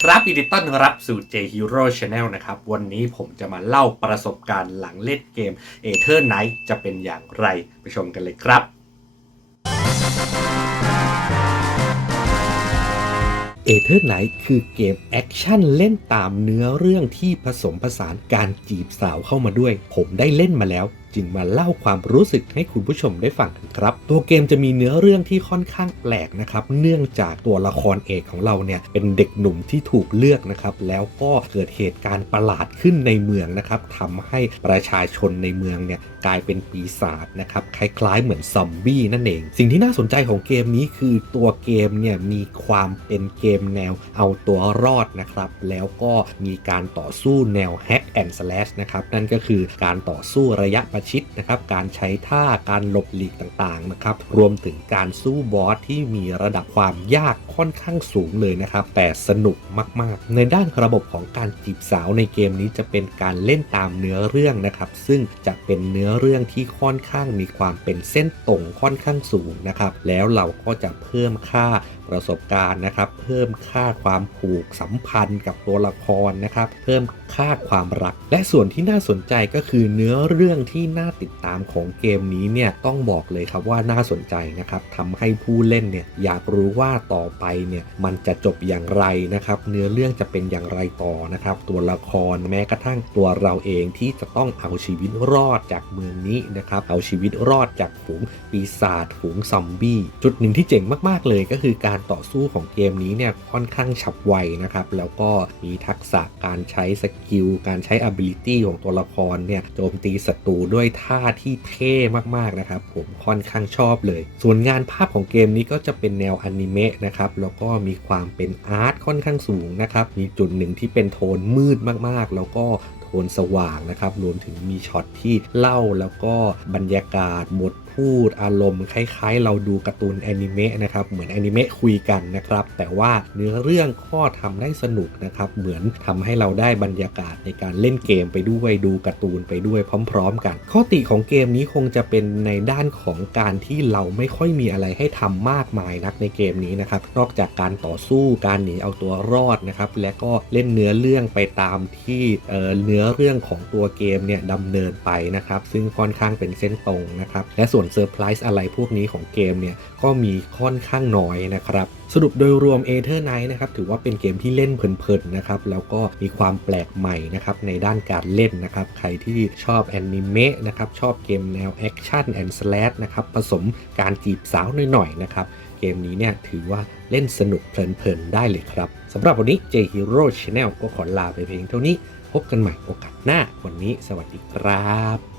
ครับยินดีต้อนรับสู่ J Hero Channel นะครับ วันนี้ผมจะมาเล่าประสบการณ์หลังเล่นเกม a t h e r Night จะเป็นอย่างไร ไปชมกันเลยครับ เอเธอร์ไนท์คือเกมแอคชั่นเล่นตามเนื้อเรื่องที่ผสมผสานการจีบสาวเข้ามาด้วย ผมได้เล่นมาแล้ว จึงมาเล่าความรู้สึกให้คุณผู้ชมได้ฟังกันครับ ตัวเกมจะมีเนื้อเรื่องที่ค่อนข้างแปลกนะครับ เนื่องจากตัวละครเอกของเราเนี่ยเป็นเด็กหนุ่มที่ถูกเลือกนะครับ แล้วก็เกิดเหตุการณ์ประหลาดขึ้นในเมืองนะครับทำให้ประชาชนในเมืองเนี่ยกลายเป็นปีศาจนะครับคล้ายๆเหมือนซอมบี้นั่นเอง สิ่งที่น่าสนใจของเกมนี้คือตัวเกมเนี่ยมีความเป็นเกมแนวเอาตัวรอดนะครับ แล้วก็มีการต่อสู้แนว Hack and Slash นะครับนั่นก็คือการต่อสู้ระยะประชิดนะครับการใช้ท่าการหลบหลีกต่างๆนะครับรวมถึงการสู้บอสที่มีระดับความยากค่อนข้างสูงเลยนะครับแต่สนุกมากๆ ในด้านระบบของการจีบสาวในเกมนี้จะเป็นการเล่นตามเนื้อเรื่องนะครับซึ่งจะเป็นเนื้อเรื่องที่ค่อนข้างมีความเป็นเส้นตรงค่อนข้างสูงนะครับแล้วเราก็จะเพิ่มค่าประสบการณ์นะครับเพิ่มิ่มค่าความผูกสัมพันธ์กับตัวละครนะครับ เพิ่ม ค่าความรัก และส่วนที่น่าสนใจก็คือเนื้อเรื่องที่น่าติดตามของเกมนี้เนี่ยต้องบอกเลยครับว่าน่าสนใจนะครับทำให้ผู้เล่นเนี่ยอยากรู้ว่าต่อไปเนี่ยมันจะจบอย่างไรนะครับ เนื้อเรื่องจะเป็นอย่างไรต่อนะครับ ตัวละครแม้กระทั่งตัวเราเองที่จะต้องเอาชีวิตรอดจากเมืองนี้นะครับเอาชีวิตรอดจากฝูงปีศาจฝูงซอมบี้จุดหนึ่งที่เจ๋งมากๆเลยก็คือการต่อสู้ของเกมนี้เนี่ยค่อนข้างฉับไวนะครับแล้วก็มีทักษะการใช้สกิลการใช้ ability ของตัวละครเนี่ยโจมตีศัตรูด้วยท่าที่เท่มากๆนะครับ ผมค่อนข้างชอบเลย ส่วนงานภาพของเกมนี้ก็จะเป็นแนวอนิเมะนะครับ แล้วก็มีความเป็นอาร์ตค่อนข้างสูงนะครับ มีจุดหนึ่งที่เป็นโทนมืดมากๆ แล้วก็โทนสว่างนะครับ รวมถึงมีช็อตที่เล่าแล้วก็บรรยากาศบท พูดอารมณ์คล้ายๆ เราดูการ์ตูนแอนิเมะนะครับเหมือนแอนิเมะคุยกันนะครับแต่ว่าเนื้อเรื่องก็ทำได้สนุกนะครับเหมือนทำให้เราได้บรรยากาศในการเล่นเกมไปด้วยดูการ์ตูนไปด้วยพร้อม ๆ กัน ข้อติของเกมนี้คงจะเป็นในด้านของการที่เราไม่ค่อยมีอะไรให้ทำมากมายนักในเกมนี้นะครับนอกจากการต่อสู้การหนีเอาตัวรอดนะครับและก็เล่นเนื้อเรื่องไปตามที่เเนื้อเรื่องของตัวเกมเนี่ยดำเนินไปนะครับซึ่งค่อนข้างเป็นเส้นตรงนะครับและส่วนเซอร์ไพรส์อะไรพวกนี้ของเกมเนี่ยก็มีค่อนข้างน้อยนะครับสรุปโดยรวม a t h e r Night นะครับถือว่าเป็นเกมที่เล่นเพลินๆนะครับแล้วก็มีความแปลกใหม่นะครับในด้านการเล่นนะครับใครที่ชอบแอนิเมะนะครับชอบเกมแนวแอคชั่นแอนด์สแลชนะครับผสมการจีบสาวหน่อยๆนะครับเกมนี้เนี่ยถือว่าเล่นสนุกเพลินๆได้เลยครับสำหรับวันนี้ J Hero Channel ก็ขอลาไปเพียงเท่านี้ พบกันใหม่โอกาสหน้าวันนี้สวัสดีครับ